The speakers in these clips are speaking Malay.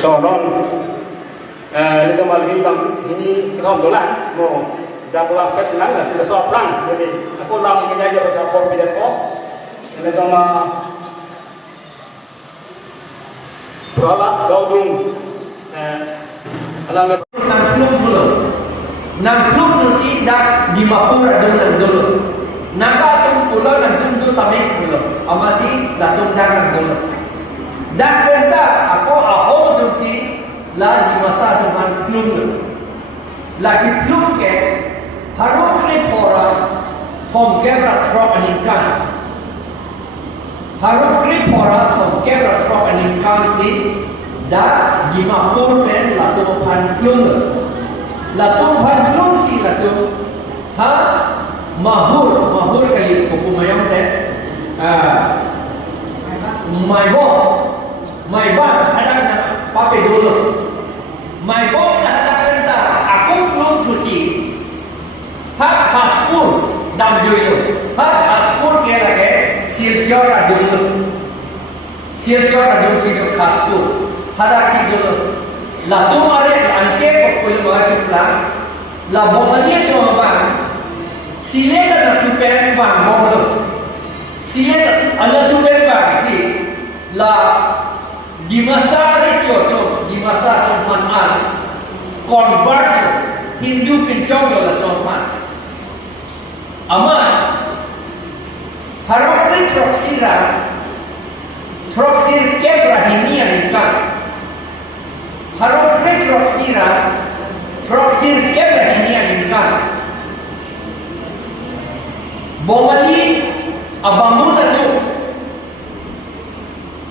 non itu malah ini kaum dolar mau dah pulang ke senang lah sudah soal perang jadi aku lang ini aja pasal confident kok ini sama beralak gaudung alam nang plum si dak di mapura dulu naga tum pulau nang tum tamek pulau amasi datung dak dulu dak benta aku aho tu si la di masa tuhan plum lagi plum ke harus ni pora hom gerak trop anikan harus ni pora hom gerak trop anikan si dak di mapur pen la tuhan plum Latung hanjung si latung, mahur kali buku mayang teh, maibon ada pape dulu, maibon ada kereta, aku plus tusi, kaspur dam joyo, kaspur kira ke sirjora dulu si kaspur, ada si dulu. Lalu ada angke pokok macam plan, lalu mana tu orang sila nak super bang bolu, sila anda super bang si, la di masa itu di masa Tuhan convert Hindu kencang lah Tuhan, aman harap ni troksir kebra ini yang ikan. Harap troksir kebra ini yang ikan. Bomali abangmu tu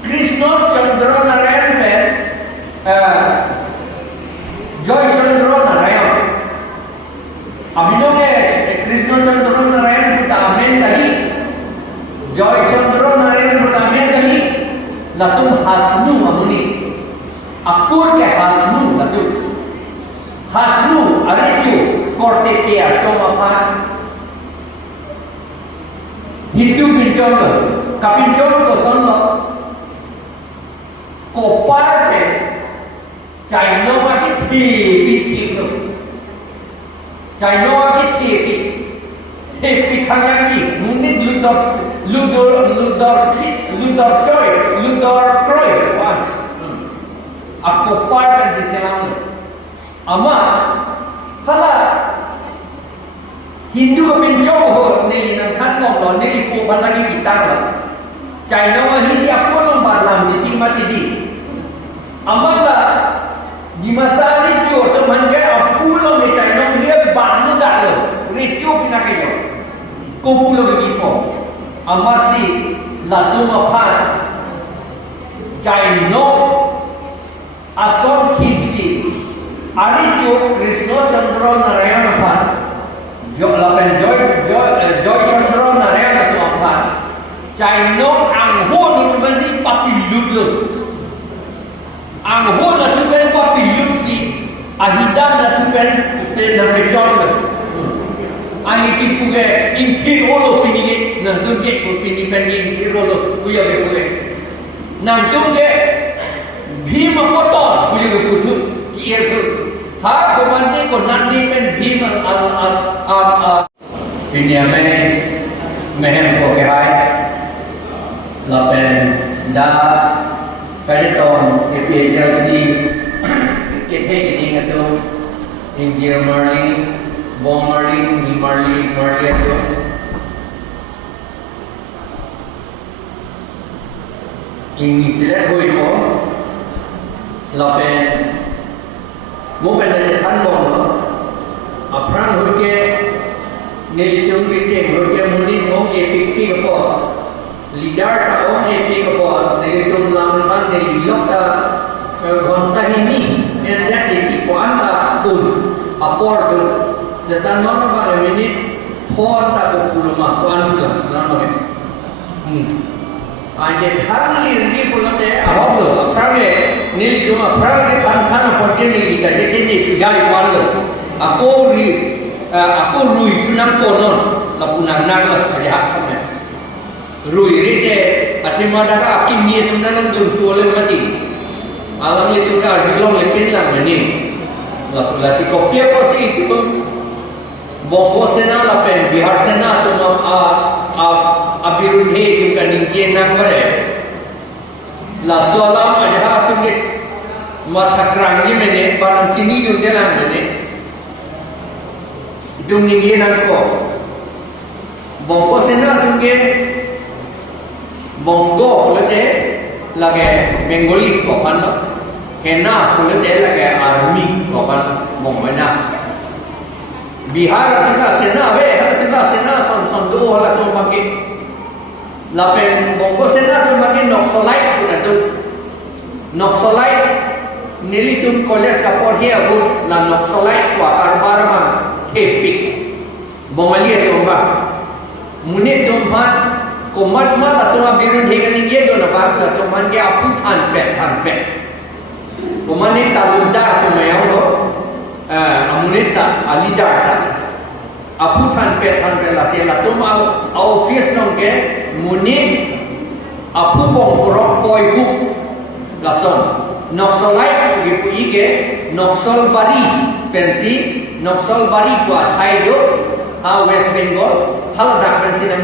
Krishna Chandra Narayan per Joy Chandra Narayan. Abino ke Krishna Chandra Narayan kita amen kali. Joy Chandra Narayan kita amen kali. Latum hasnu amuni. Akur ke hasnu latu. Hasnu aricu korte tiar tomapan. Hindu pincong kapincong ko sono. Kopar pe China mati ti China mati ti khangaki munit ludor kroy wan. Aku part di selang ama kala Hindu pincong ho ni nang kantong lo ni ipu bandagi kita lo China ni siapa orang balam di mati di ama ka di masa ni jo teman ke apulo ni China dia bangun dah lo recu kena kejo kupulo begitu ama si latu mapan China asal kipsi, hari itu Krishna Chandra Narayan apa? Joy Chandra Narayan itu apa? China angho itu masih papi lulu, angho itu kan papi lulu si, ahidam itu kan peneration. Ani tipu ke inti rolo pinigi, nanti ke pinigi inti rolo kuya ke, nanti ke Bhima kotor punya begitu kier tu. Har komandi ko nanti kan Bhima dunia mehem ko kehai lapen da kajiton APHLC kita ini itu India Marley, Bom Marley, Marley itu. Ini sudah boleh lapen momen dari handong apran hoke nelitung kecing hoke murid ong EPP ko leader ta ong EPP ko nelitung laman nelilok ta konta ini and that EPP ko anta pun apor tu sedang nono ba minit hon ta ko puluma kwan tu nono Aje hari ini pun ada awak tu, kerana ni cuma kerana kan apa ni kita jadi ni jai malu. Aku rui tu nak konon, lapu nak lah aja haknya. Rui ni je, asyik mana dah akim ni tu dalam tu oleh mati. alam itu kan belum lebih lang ni la si kopia ko si itu Bongo sena la pen Bihar sena tu a birudhe tu kan inge number la solam aja tu ke mata krang ni mene barang sini tu jalan mene itu inge nang ko Bongo sena tu ke Bongo lede lage Bengali ko kan kena lede lage army ko kan Bongmena Bihar kita sena kita sena son do la tu maki la pen Bongo sena tu maki Noxolite tu Noxolite nili tu college ka por here bu la Noxolite ko arbar ma kepik Bomali tu ba munit tu ba komat ma la tu biru dhega ni ye do na ba la tu man ke apu than pe komane taludar tu mayang lo amunita alidar ta apu than pe la se la tu ma office nong ke munit apu bong rok koi bu la son Noxolite gi pu ige Noxol bari pensi Noxol bari ko thai do West Bengal hal dak pensi nang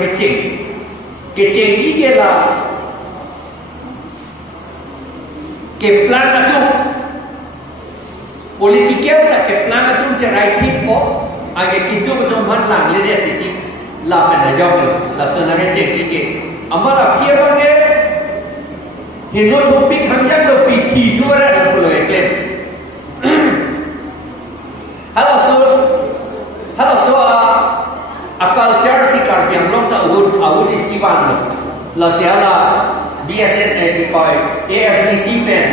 kecing ige la ke plan tu politiker ta ke plan tu cerai tip ko age kitu betul man lang le dia titik la pada jawab la sana kecing ige amara kia bangge Hindu topik hanya lo piti tu ada dalam pulau eklen. Halo so a culture si karbiang long tak awud isiwan lo. La siala BSN koi AFDC pen.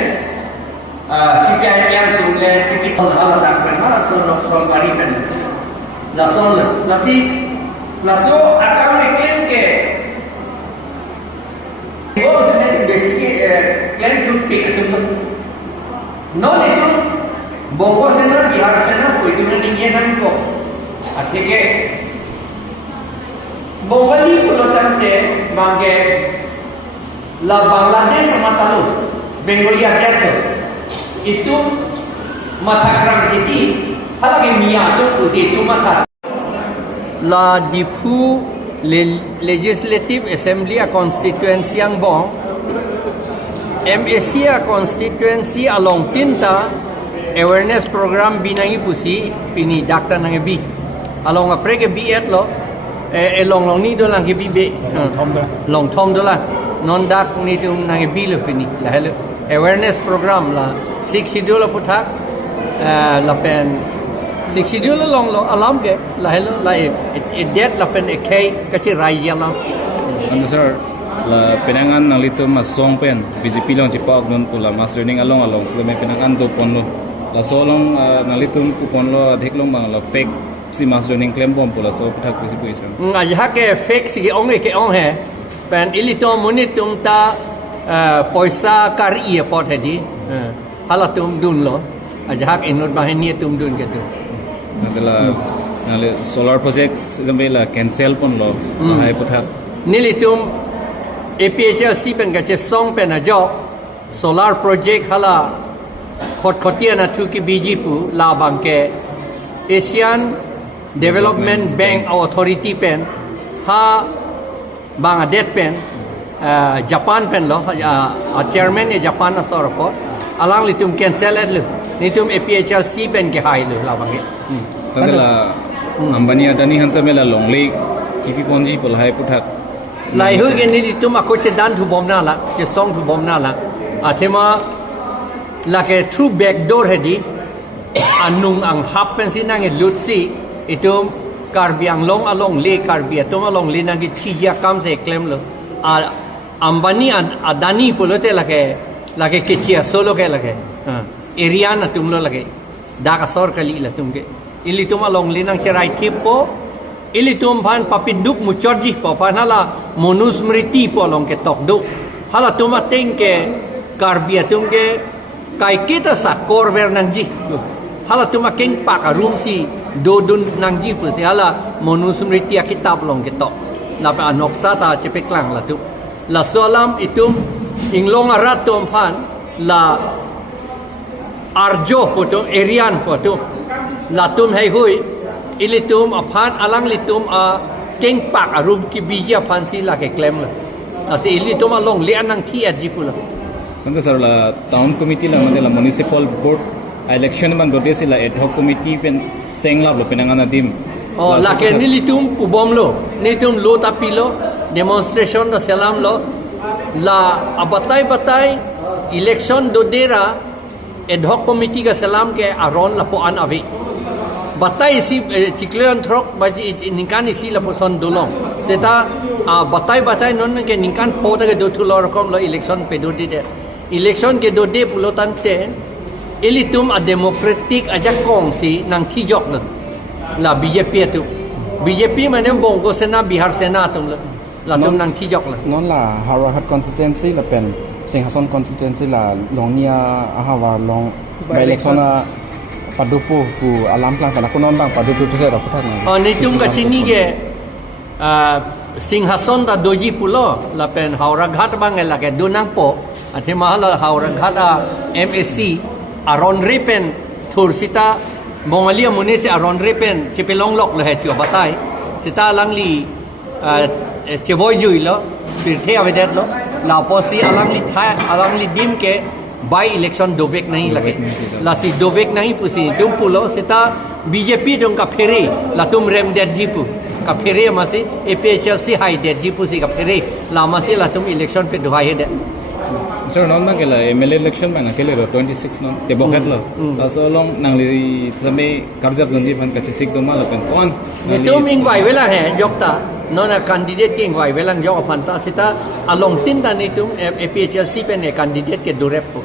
CPI yang tu le tipikal hal dak pen mana so bari pen. La so akan eklen ke basically can to pick it up no itu Bongo sena Bihar sena koi tu ni ye nan ko atike Bengali ko tante bangge la Bangladesh sama talu Bengali ada tu itu mata kram itu halage mia tu usi tu mata la dipu Legislative Assembly a Constituency yang bong MSC a Constituency along tinta awareness program binangi pusi pini dakta nang bi along a prege bi et lo long ni do lang bi be long thom do la non dak ni tum nang bi lo pini la hello awareness program la 6 schedule puthak la pen 6 schedule long alam ke la hello la det la pen ek kasi rai yalam and sir la penangan nang lito mas song pen BJP long cipak non pula mas training along so me penangan do pon lo la so long nang lito ku pon lo adhik long bang la fake si mas training claim bom pula so puthak kusi puisan ngaja ke fake si ong ke ong he pen ilito munit tum ta poisa kari pot hedi hala tum dun lo aja hak inut bahani tum dun ke tu adalah solar project segambil cancel pun lo hai puthak nilitum APHLC pen gache song pen ajo solar project hala khotia na thu ki BJP la bangke Asian Development Bank Authority pen ha Bangladesh pen Japan pen lo chairman e Japan na sorpo alang litum cancel lu nitum APHLC pen ke hai lu la bangke adalah Ambani Adani hansa mela long lake kipi ponji pul hai puthak lai hu gen ni tum ako che dan thu bom na la che song thu bom na la athema la ke through back door hedi anung ang hap pen si nang lut si itum karbiang long along le karbia tum along le nang ki thia kam se claim lo Ambani Adani pulote la ke kichia solo ke la ke area na tum lo la ke da ka sor kali la tum ke ili tum along linang cerai tipo ili tum phan papiduk muchorji po panala monusmriti po long ke tokduk hala tum ateng ke karbia tum ke kai kita sakor ver nangji hala tum keng pak room si dodun nangji pu si hala monusmriti kitab long ke tok la pa noksa ta chepek lang la tu la solam itum inglong arat tum phan la arjo poto erian poto latum hai hui ilitum aphan alang litum a keng pak arum ki bija phansi la ke claim la ase ilitum along lian nang thi at jipula Tentu sarula town committee la mandela municipal board election man bote sila ad hoc committee pen senglap lo penangan adim la ke nilitum kubom lo nitum lo tapilo demonstration da salam lo la abatai batai election do dera ad hoc committee ka salam ke aron la po an avi batai si cikleon throk baji ninkan isi la poson dolong seta batai non ke ninkan phoda ke do thulor kom lo election pe do de election ke do de pulotan te elitum a democratic aja kong si nang thijok na la BJP tu BJP mane bongko sena Bihar sena tum la tum nang thijok la non la Harahat constituency la pen Singhason constituency la longnia ahawa long by election padupu ku alam plan kana kunon bang padupu tu saya dapat ni tum ka chini ke Singhason da doji pulo la pen Hauraghat bang la ke dunang po athi mahala Hauraghat MSC aron repen thursita mongalia munisi aron repen chipelong lok le chu batai sita langli chevoi jui lo pirthe avedet lo la posi alangli dim ke by election dovek nahi lage la si dovek nahi pusi dum pulo sita BJP dong ka phere la tum rem det jipu ka phere masi APHLC hai det jipu si ka phere la masi la tum election pe duhai he det Sir, non na kela MLA election bang akele ro 26 non te boket lo. So long nang li same karjat ganji ban kachisik do mal pen kon. Nitum ingwai vela he jokta nona candidate ke ingwai velan jok apanta sita along tin ta nitum APHLC pe ne candidate ke durep ko.